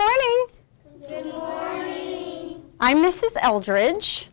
morning. Good morning. I'm Mrs. Eldridge,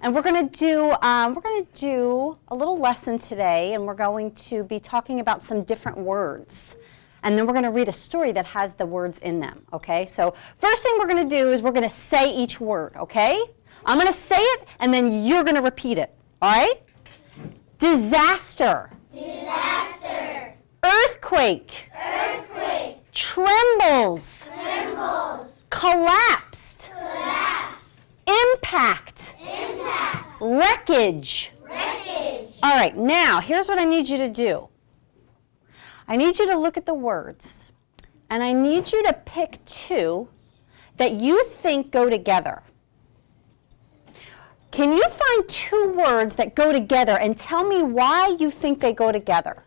and we're going to do a little lesson today, and we're going to be talking about some different words. And then we're going to read a story that has the words in them, okay? So first thing we're going to do is we're going to say each word, okay? I'm going to say it, and then you're going to repeat it, all right? Disaster. Disaster. Earthquake. Earthquake. Trembles. Trembles. Collapsed. Collapse. Impact. Impact. Wreckage. Wreckage. All right, now here's what I need you to do. I need you to look at the words, and I need you to pick two that you think go together. Can you find two words that go together and tell me why you think they go together?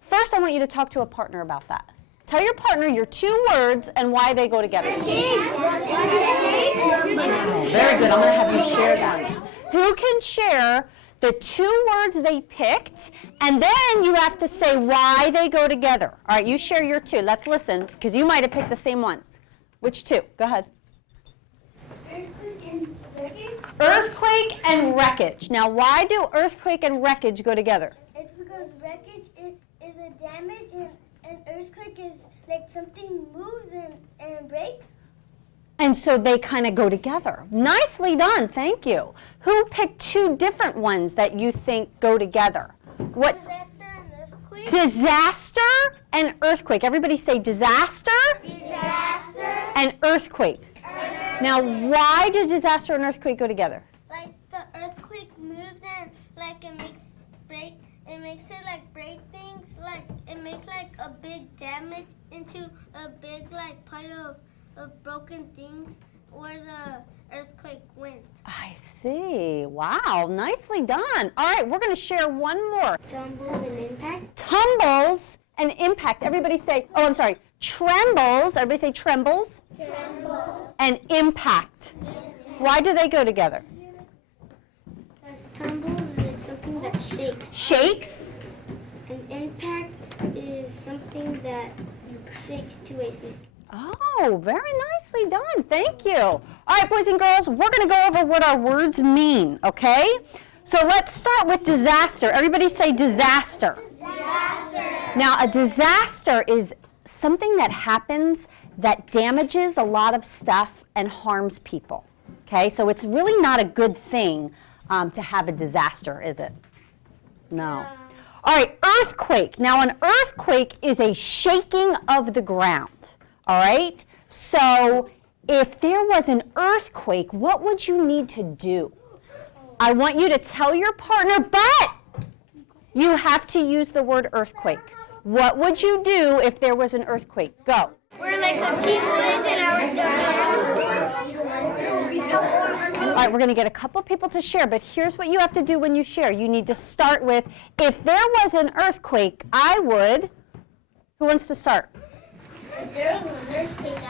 First, I want you to talk to a partner about that. Tell your partner your two words and why they go together. Very good. I'm going to have you share them. Who can share the two words they picked, and then you have to say why they go together. All right, you share your two. Let's listen, because you might have picked the same ones. Which two? Go ahead. Earthquake and wreckage. Now, why do earthquake and wreckage go together? It's because wreckage is a damage, and earthquake is like something moves and breaks. And so they kind of go together. Nicely done, thank you. Who picked two different ones that you think go together? What? Disaster and earthquake. Disaster and earthquake. Everybody say disaster. Disaster. And earthquake. Now, why do disaster and earthquake go together? Like the earthquake moves and like it makes it like break things, like it makes like a big damage into a big like pile of broken things where the earthquake went. I see. Wow, nicely done. All right, we're going to share one more. Tumbles and impact. Tumbles and impact. Everybody say, oh, I'm sorry, trembles. Everybody say trembles. Trembles. And impact. Why do they go together? Because tumbles is like something that shakes. Shakes. And impact is something that shakes too, I think. Oh, very nicely done. Thank you. All right, boys and girls, we're going to go over what our words mean, okay? So let's start with disaster. Everybody say disaster. Disaster. Now, a disaster is something that happens that damages a lot of stuff and harms people, okay? So it's really not a good thing to have a disaster, is it? No. All right, earthquake. Now, an earthquake is a shaking of the ground. All right, so if there was an earthquake, what would you need to do? I want you to tell your partner, but you have to use the word earthquake. What would you do if there was an earthquake? Go. We're like a team in our All right, we're going to get a couple people to share, but here's what you have to do when you share. You need to start with, if there was an earthquake, I would. Who wants to start? If there was an earthquake,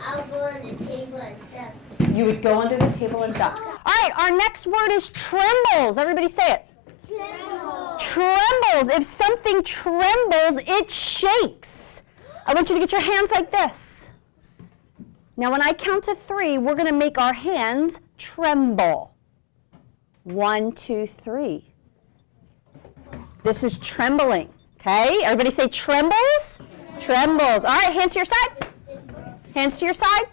I'll go on the table and stuff. You would go under the table and duck. All right, our next word is trembles. Everybody say it. Trembles. Trembles. If something trembles, it shakes. I want you to get your hands like this. Now, when I count to 3, we're going to make our hands tremble. 1, 2, 3. This is trembling. Okay? Everybody say trembles. Trembles. All right, hands to your side. Hands to your side.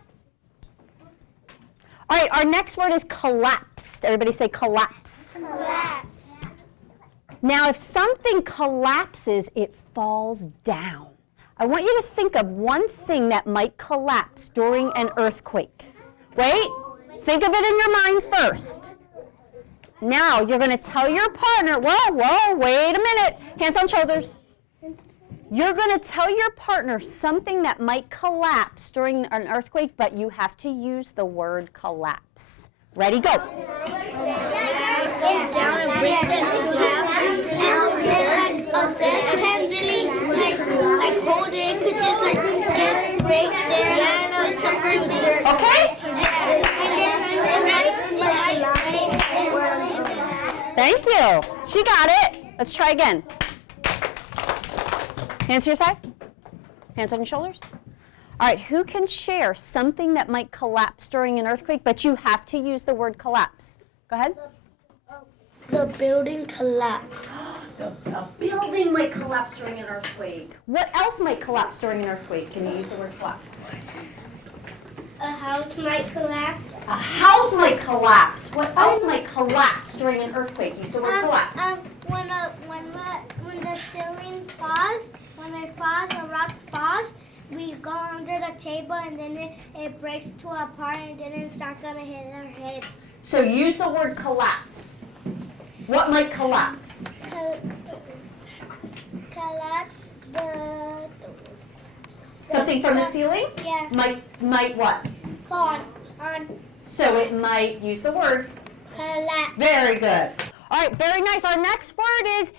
All right, our next word is collapsed. Everybody say collapse. Collapse. Now, if something collapses, it falls down. I want you to think of one thing that might collapse during an earthquake. Wait, think of it in your mind first. Now, you're going to tell your partner, whoa, wait a minute. Hands on shoulders. You're going to tell your partner something that might collapse during an earthquake, but you have to use the word collapse. Ready, go. It's down and breaks into half. And then you can't really like hold it. It could just like get break there and put some fruit there. Okay? Thank you. She got it. Let's try again. Hands to your side. Hands on your shoulders. All right, who can share something that might collapse during an earthquake, but you have to use the word collapse? Go ahead. The building collapsed. A building might collapse during an earthquake. What else might collapse during an earthquake? Can you use the word collapse? A house might collapse. A house might collapse. What else might collapse during an earthquake? Use the word collapse. When the ceiling falls, a rock falls, we go under the table and then it breaks to apart and then it's not gonna hit our heads. So use the word collapse. What might collapse? Collapse the. Something from the ceiling? Yeah. Might what? Fall on. So it might use the word. Collapse. Very good. All right, very nice. Our next word is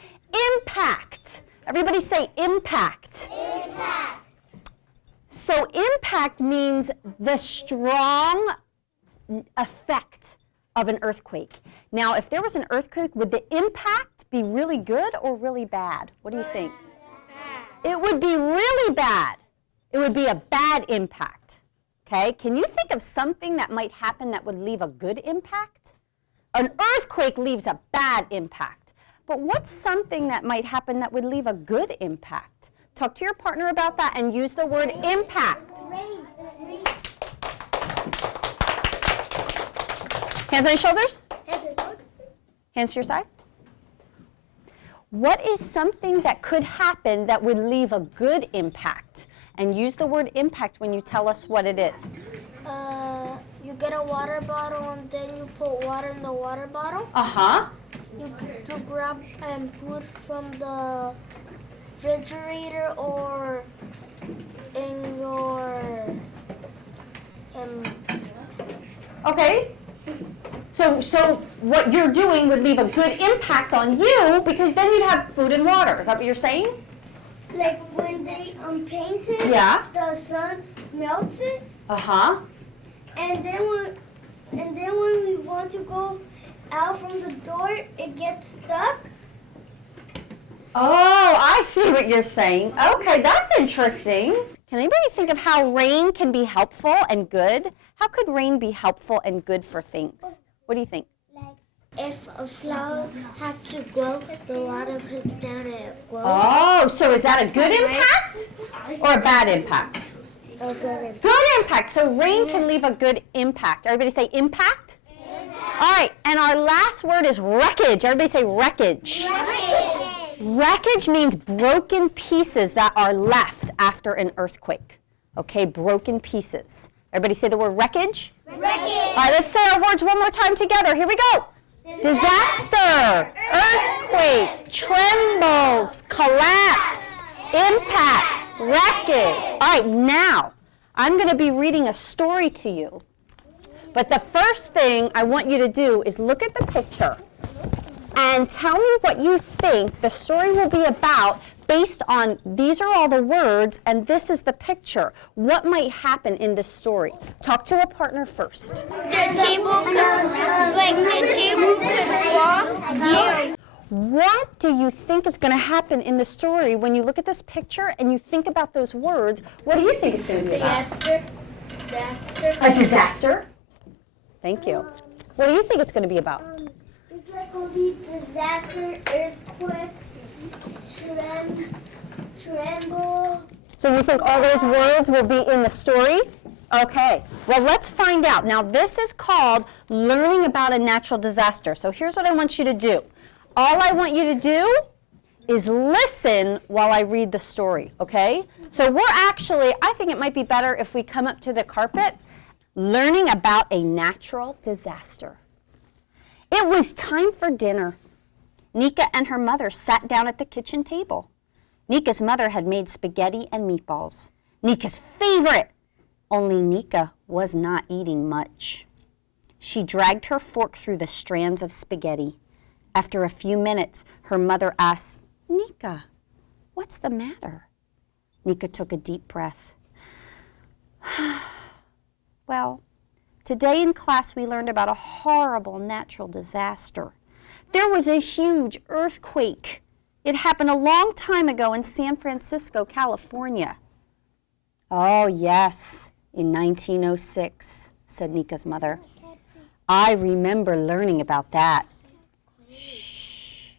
impact. Everybody say impact. Impact. So impact means the strong effect of an earthquake. Now, if there was an earthquake, would the impact be really good or really bad? What do you think? It would be really bad. It would be a bad impact. Okay? Can you think of something that might happen that would leave a good impact? An earthquake leaves a bad impact. But what's something that might happen that would leave a good impact? Talk to your partner about that and use the word impact. Hands on your shoulders. Hands to your side. What is something that could happen that would leave a good impact? And use the word impact when you tell us what it is. You get a water bottle and then you put water in the water bottle. Uh-huh. You grab and put from the refrigerator or in your Okay. So what you're doing would leave a good impact on you because then you'd have food and water. Is that what you're saying? like when they paint it, Yeah. the sun melts it, Uh-huh. and then when we want to go out from the door, it gets stuck. Oh, I see what you're saying. Okay, that's interesting. Can anybody think of how rain can be helpful and good? How could rain be helpful and good for things? What do you think? Like if a flower had to grow, the water comes down and it grows. Oh, so is that a good impact or a bad impact? A good impact. Good impact. So rain can leave a good impact. Everybody say impact? All right, and our last word is wreckage. Everybody say wreckage. Wreckage means broken pieces that are left after an earthquake. Okay, broken pieces. Everybody say the word wreckage? Wreckage. All right, let's say our words one more time together. Here we go. Disaster, earthquake, trembles, collapsed, impact, wreckage. All right, now I'm going to be reading a story to you. But the first thing I want you to do is look at the picture and tell me what you think the story will be about based on these are all the words and this is the picture. What might happen in this story? Talk to a partner first. The table could fall down. What do you think is going to happen in the story when you look at this picture and you think about those words? What do you think it's going to be about? Disaster. A disaster? Thank you. What do you think it's going to be about? It's like going to be disaster, earthquake, tremble. So you think all those words will be in the story? Okay, well let's find out. Now this is called learning about a natural disaster. So here's what I want you to do. All I want you to do is listen while I read the story, okay? So we're actually, I think it might be better if we come up to the carpet, learning about a natural disaster. It was time for dinner. Nika and her mother sat down at the kitchen table. Nika's mother had made spaghetti and meatballs. Nika's favorite. Only Nika was not eating much. She dragged her fork through the strands of spaghetti. After a few minutes, her mother asked, "Nika, what's the matter?" Nika took a deep breath. Well, today in class we learned about a horrible natural disaster. There was a huge earthquake. It happened a long time ago in San Francisco, California. Oh, yes, in 1906, said Nika's mother. I remember learning about that. Shh.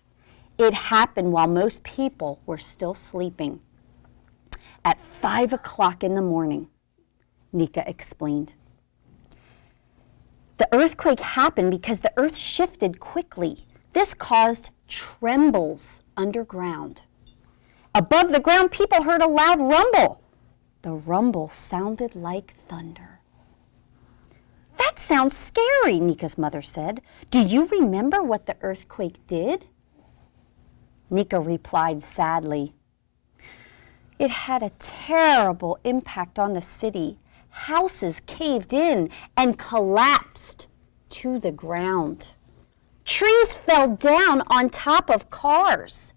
It happened while most people were still sleeping. At 5 o'clock in the morning, Nika explained. The earthquake happened because the earth shifted quickly. This caused trembles underground. Above the ground, people heard a loud rumble. The rumble sounded like thunder. That sounds scary, Nika's mother said. Do you remember what the earthquake did? Nika replied sadly. It had a terrible impact on the city. Houses caved in and collapsed to the ground. Trees fell down on top of cars,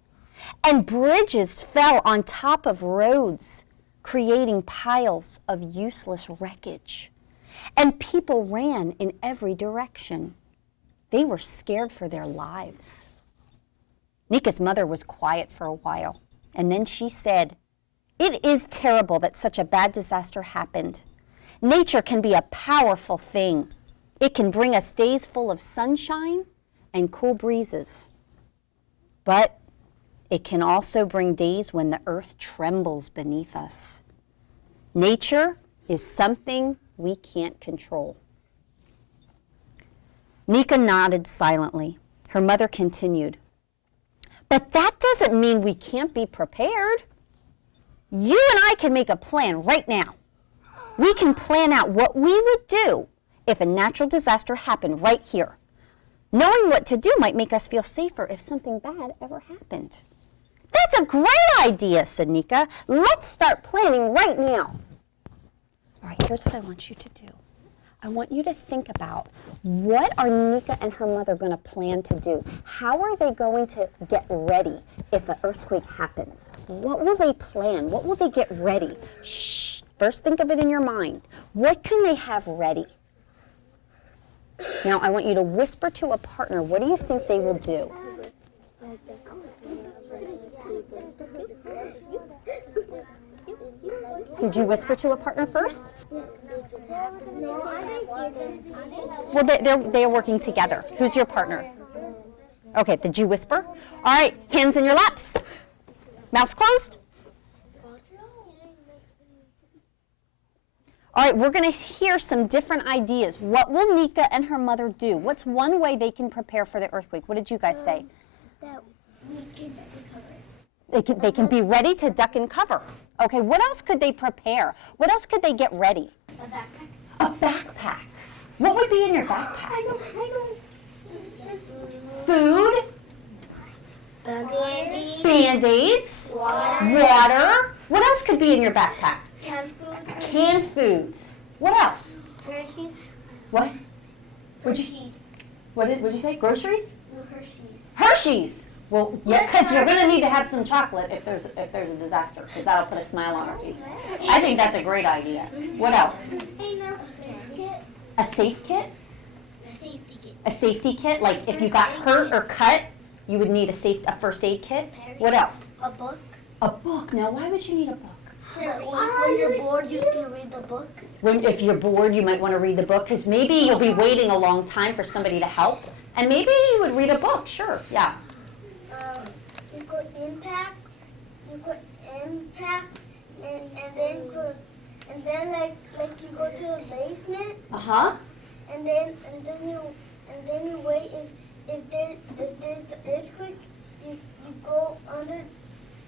and bridges fell on top of roads, creating piles of useless wreckage. And people ran in every direction. They were scared for their lives. Nika's mother was quiet for a while, and then she said, "It is terrible that such a bad disaster happened. Nature can be a powerful thing. It can bring us days full of sunshine and cool breezes. But it can also bring days when the earth trembles beneath us. Nature is something we can't control." Nika nodded silently. Her mother continued, "But that doesn't mean we can't be prepared. You and I can make a plan right now. We can plan out what we would do if a natural disaster happened right here. Knowing what to do might make us feel safer if something bad ever happened." "That's a great idea," said Nika. "Let's start planning right now." All right, here's what I want you to do. I want you to think about, what are Nika and her mother going to plan to do? How are they going to get ready if an earthquake happens? What will they plan? What will they get ready? Shh. First, think of it in your mind. What can they have ready? Now, I want you to whisper to a partner, what do you think they will do? Did you whisper to a partner first? Well, they're working together. Who's your partner? Okay, did you whisper? All right, hands in your laps. Mouths closed. All right, we're going to hear some different ideas. What will Nika and her mother do? What's one way they can prepare for the earthquake? What did you guys say? That we can recover. They can be ready to duck and cover. Okay, what else could they prepare? What else could they get ready? A backpack. A backpack. What would be in your backpack? I know. Food, Band-Aids, water. What else could be in your backpack? Canned food. Canned foods. What else? Hershey's. What? What'd you say? Groceries? No, Hershey's. Hershey's. Well, yeah, because you're going to need to have some chocolate if there's a disaster, because that'll put a smile on our face. I think that's a great idea. What else? I know. A safe kit? A safety kit. A safety kit? Like if you got hurt or cut, you would need a first aid kit. What else? A book. A book. Now, why would you need a book? When you're bored, you can read the book. If you're bored, you might want to read the book, because maybe you'll be waiting a long time for somebody to help, and maybe you would read a book. Sure, yeah. You could impact, and then like you go to the basement, and then you wait. If there's an earthquake, you go under.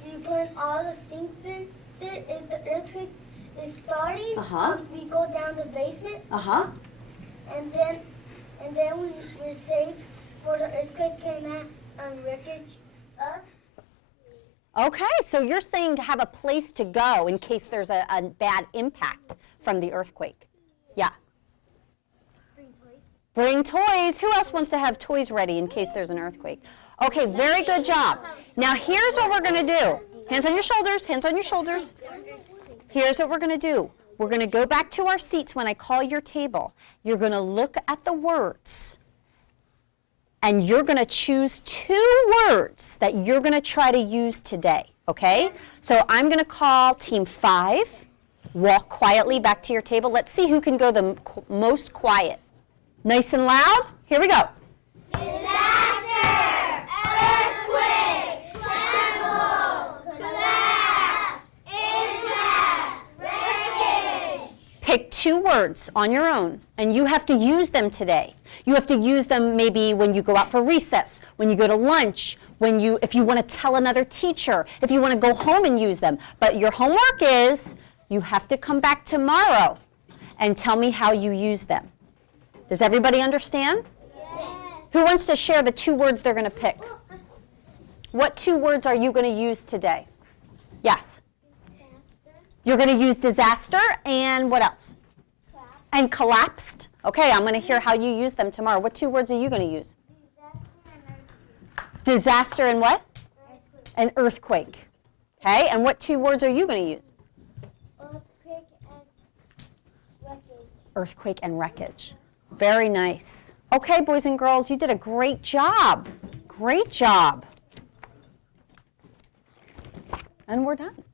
You put all the things in there. If the earthquake is starting, we go down the basement. And then we're safe for the earthquake cannot wreckage us. Okay, so you're saying to have a place to go in case there's a bad impact from the earthquake. Yeah. Bring toys. Who else wants to have toys ready in case there's an earthquake? Okay, very good job. Now here's what we're going to do. Hands on your shoulders, hands on your shoulders. Here's what we're going to do. We're going to go back to our seats when I call your table. You're going to look at the words, and you're going to choose 2 words that you're going to try to use today, okay? So I'm going to call team 5, Walk quietly back to your table. Let's see who can go the most quiet. Nice and loud. Here we go. Disaster, earthquake, tremble, collapse, impact, wreckage. Pick 2 words on your own, and you have to use them today. You have to use them maybe when you go out for recess, when you go to lunch, if you want to tell another teacher, if you want to go home and use them. But your homework is you have to come back tomorrow and tell me how you use them. Does everybody understand? Yes. Who wants to share the 2 words they're going to pick? What 2 words are you going to use today? Yes. You're going to use disaster and what else? Collapse. And collapsed. Okay, I'm going to hear how you use them tomorrow. What 2 words are you going to use? Disaster and what? Earthquake. An earthquake. Okay, and what 2 words are you going to use? Earthquake and wreckage. Earthquake and wreckage. Very nice. Okay, boys and girls, you did a great job. Great job. And we're done.